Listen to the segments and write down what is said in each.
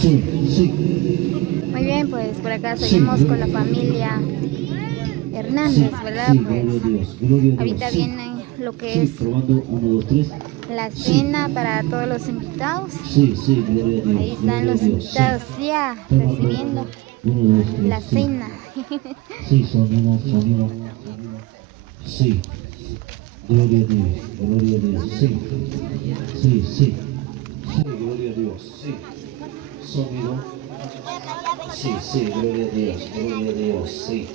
Sí, sí. Muy bien, pues por acá seguimos con la familia Hernández, ¿verdad? Sí, Pues gloria a Dios, gloria a Dios. ahorita Sí, viene lo que sí, es probando, uno, dos, tres. la Sí, cena para todos los invitados. sí, sí, gloria a Ahí Dios, están gloria a los Dios. Sí, invitados ya probando, recibiendo uno, dos, tres. la Sí, cena. sí, sonido, sonido. Sí, gloria a Dios, gloria a Dios. Sí, sí, sí. Sí, gloria a Dios. Sí, sonido. Sí, sí, gloria a Dios, gloria a Dios. Sí.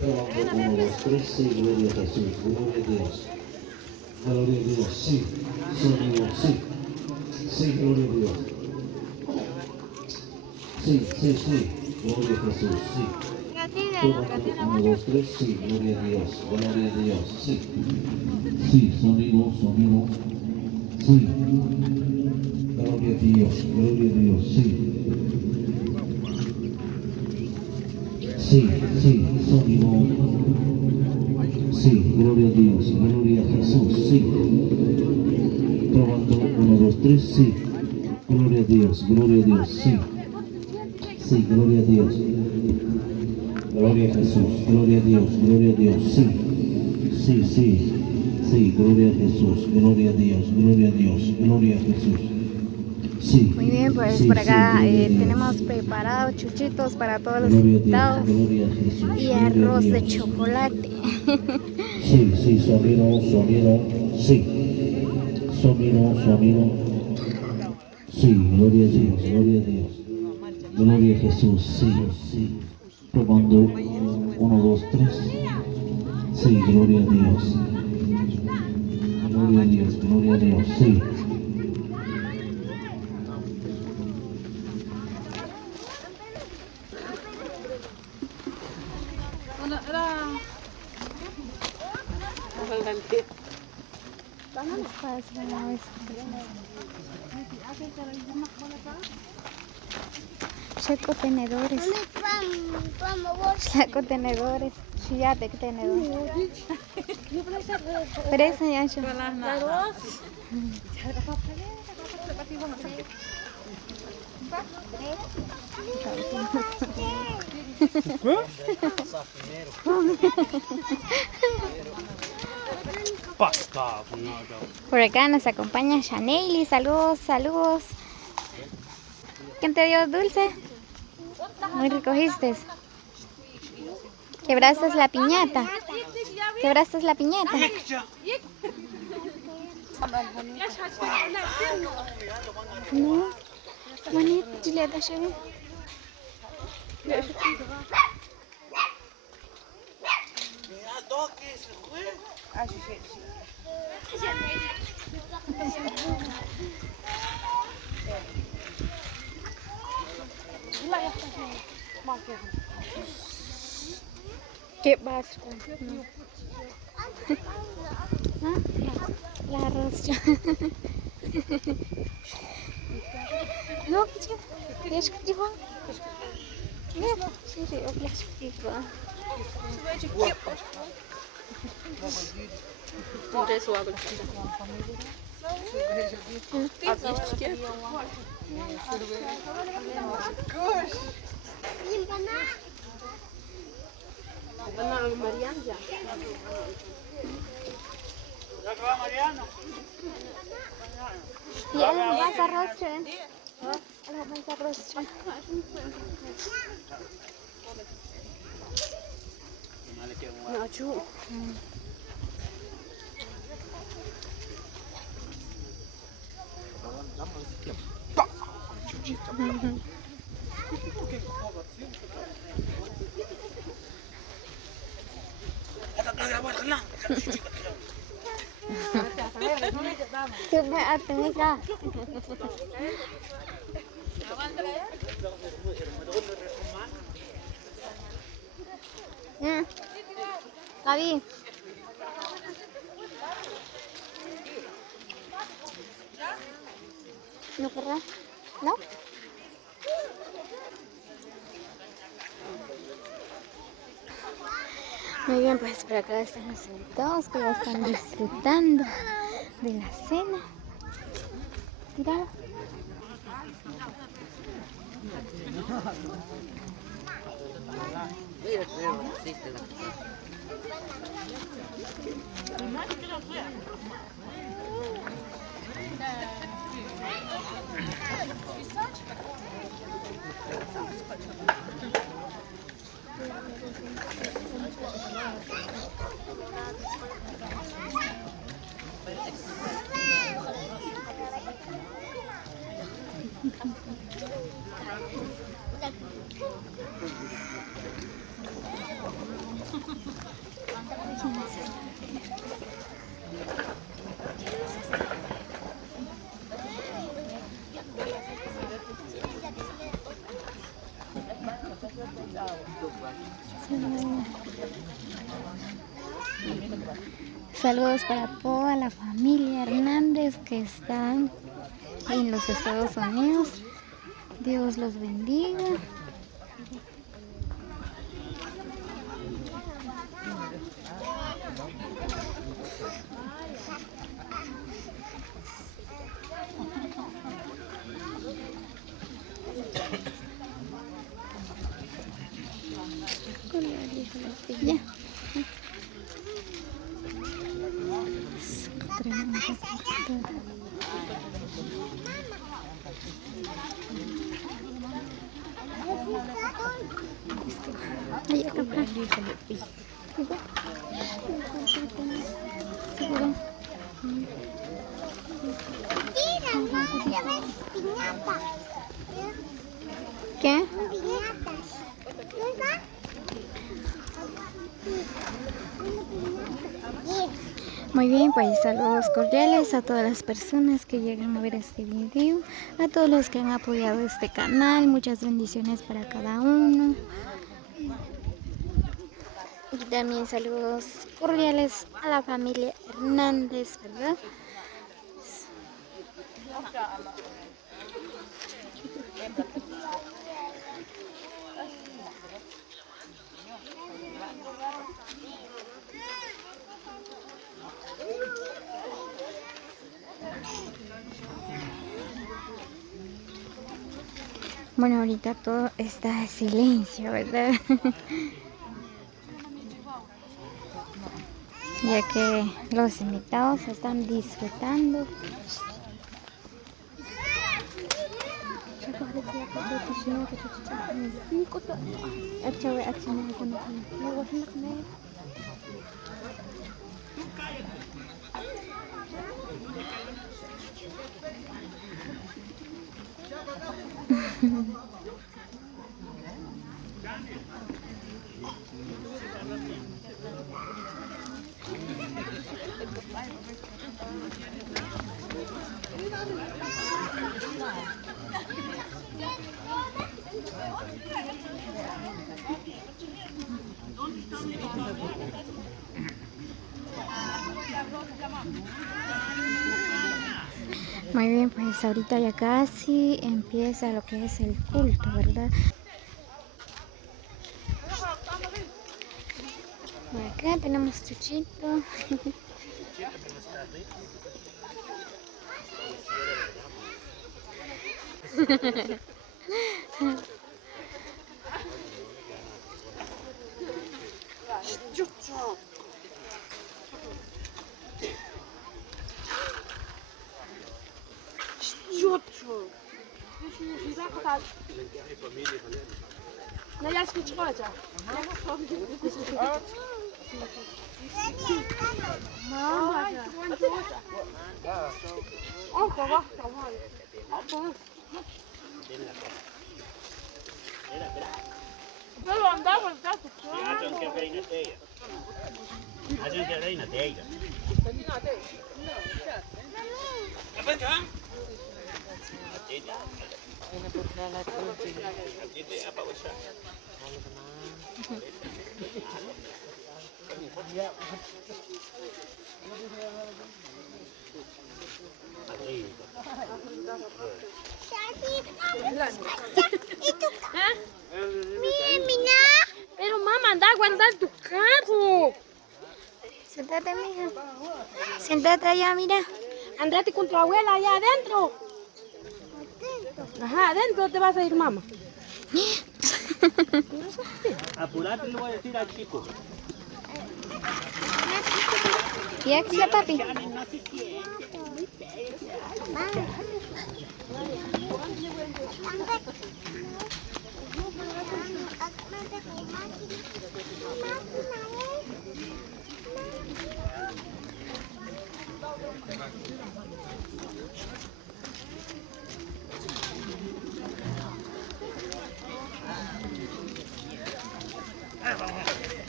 Probando, uno, dos, tres. Sí, gloria a Jesús, gloria a Dios. Gloria a Dios, sí. Sonido, sí. Sí, gloria a Dios. Sí, sí, sí. Gloria a Jesús, sí. Probando, uno, dos, tres. Sí, gloria a Dios, gloria a Dios, sí. Sí, sonido, sonido. Sí. Gloria a Dios, gloria a Dios, sí. Sí, sí, sonido. Sí, gloria a Dios, gloria a Jesús, sí. Probando, uno, dos, tres, sí. Gloria a Dios, sí. Sí, gloria a Dios. Gloria a Jesús, gloria a Dios, sí. Sí, sí. Sí, gloria a Jesús, gloria a Dios, gloria a Jesús. Sí, Muy bien, pues sí, por sí, acá gloria a Dios. tenemos preparados chuchitos para todos los Gloria a Dios, invitados gloria a Jesús, y gloria a arroz de Dios. chocolate. Sí, sí, sonido, sonido, sí. Sonido, sonido. Sí, gloria a Dios, gloria a Dios. Gloria a Jesús, sí, sí. Probando, uno, dos, tres. Sí, gloria a Dios. Gloria a Dios, gloria a Dios, sí. Checo tenedores. Checo tenedores. Chiyate tenedor. Presa ya. Por acá nos acompaña Shanely. Saludos, saludos. ¿Quién te dio dulce? Muy recogiste. Quebraste la piñata. Quebraste la piñata. No. Bonito, Julieta, chévere. ¿Qué vas a hacer? No. ¿Ah? La arroz. No, ¿qué es que dijo? Нет, смотри, облачко. Ja, dan was arroz schön. Dan was arroz schön. Coba ateng sa. Gaby. ¿No querrá? ¿No? Muy bien, pues por acá están los invitados que ya están disfrutando de la cena. Mira. Saludos para toda la familia Hernández que están en los Estados Unidos. Dios los bendiga. Ya. Ay, acá pa. Seguro. ¿Qué? Muy bien, pues saludos cordiales a todas las personas que llegan a ver este video, a todos los que han apoyado este canal, muchas bendiciones para cada uno. Y también saludos cordiales a la familia Hernández, ¿verdad? Bueno, ahorita todo está en silencio, ¿verdad? Ya que los invitados están disfrutando. Muy bien, pues ahorita ya casi empieza lo que es el culto, ¿verdad? Y acá tenemos Chuchito. Pero mamá, anda a guardar tu carro. Siéntate, mija. Siéntate allá, mira. Andate con tu abuela allá adentro. Ajá, adentro te vas a ir, mamá. Apurate, le voy a decir al chico. ¿Y aquí, papi?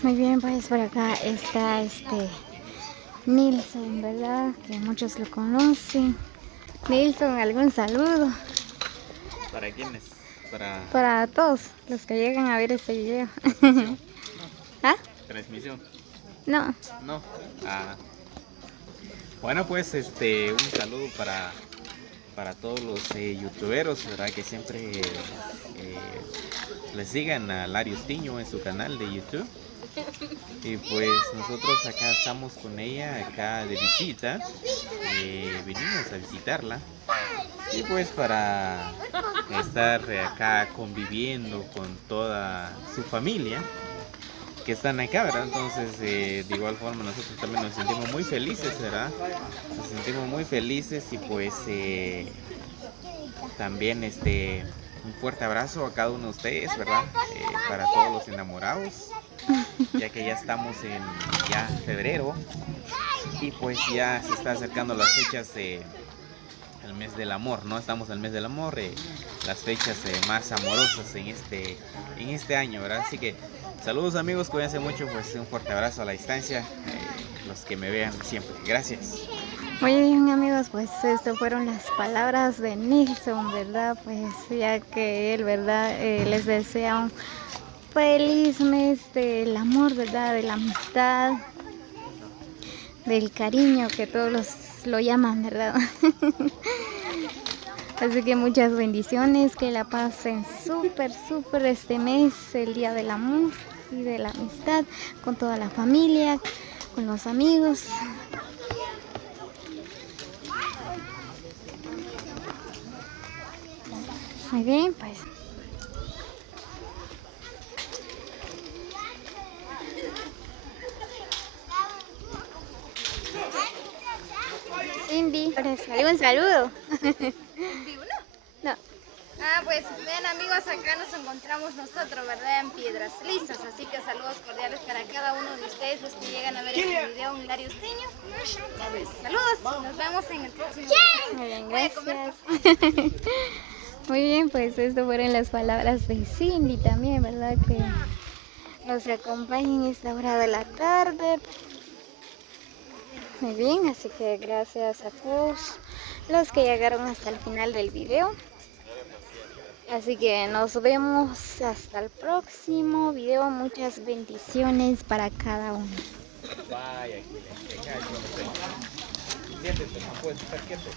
Muy bien, pues por acá está Nilson, ¿verdad? Que muchos lo conocen. Nilson, ¿algún saludo? ¿Para quiénes? Para Para todos los que llegan a ver este video. ¿Ah? transmisión. No. No. Ah. Bueno, pues un saludo para todos los youtuberos, ¿verdad? Que siempre le sigan a Larios Tiño en su canal de YouTube. Y pues nosotros acá estamos con ella, acá de visita. Vinimos a visitarla. Y pues para estar acá conviviendo con toda su familia que están acá, ¿verdad? Entonces, de igual forma nosotros también nos sentimos muy felices, ¿verdad? Nos sentimos muy felices y pues también un fuerte abrazo a cada uno de ustedes, ¿verdad? Para todos los enamorados, ya que ya estamos en febrero y pues ya se está acercando las fechas el mes del amor, ¿no? Estamos en el mes del amor, las fechas más amorosas en este año, ¿verdad? Así que saludos amigos, cuídense mucho, pues un fuerte abrazo a la distancia, los que me vean siempre, gracias. Muy bien amigos, pues estas fueron las palabras de Nilson, ¿verdad? Pues ya que él, ¿verdad? Les desea un feliz mes del amor, ¿verdad? De la amistad, del cariño que todos lo llaman, ¿verdad? Así que muchas bendiciones, que la pasen súper este mes, el día del amor y de la amistad, con toda la familia, con los amigos. Muy bien, pues. Cindy, ¿algún saludo? No. Ah, pues ven amigos, acá nos encontramos nosotros, ¿verdad? En Piedras Lisas, así que saludos cordiales para cada uno de ustedes, los que llegan a ver este video en Larios Tiño. Pues, saludos, nos vemos en el próximo video. Muy bien, gracias. Muy bien, pues esto fueron las palabras de Cindy también, ¿verdad? Que nos acompaña en esta hora de la tarde. Muy bien, así que gracias a todos los que llegaron hasta el final del video. Así que nos vemos hasta el próximo video. Muchas bendiciones para cada uno. Vaya, siéntete, no puedes estar quieto.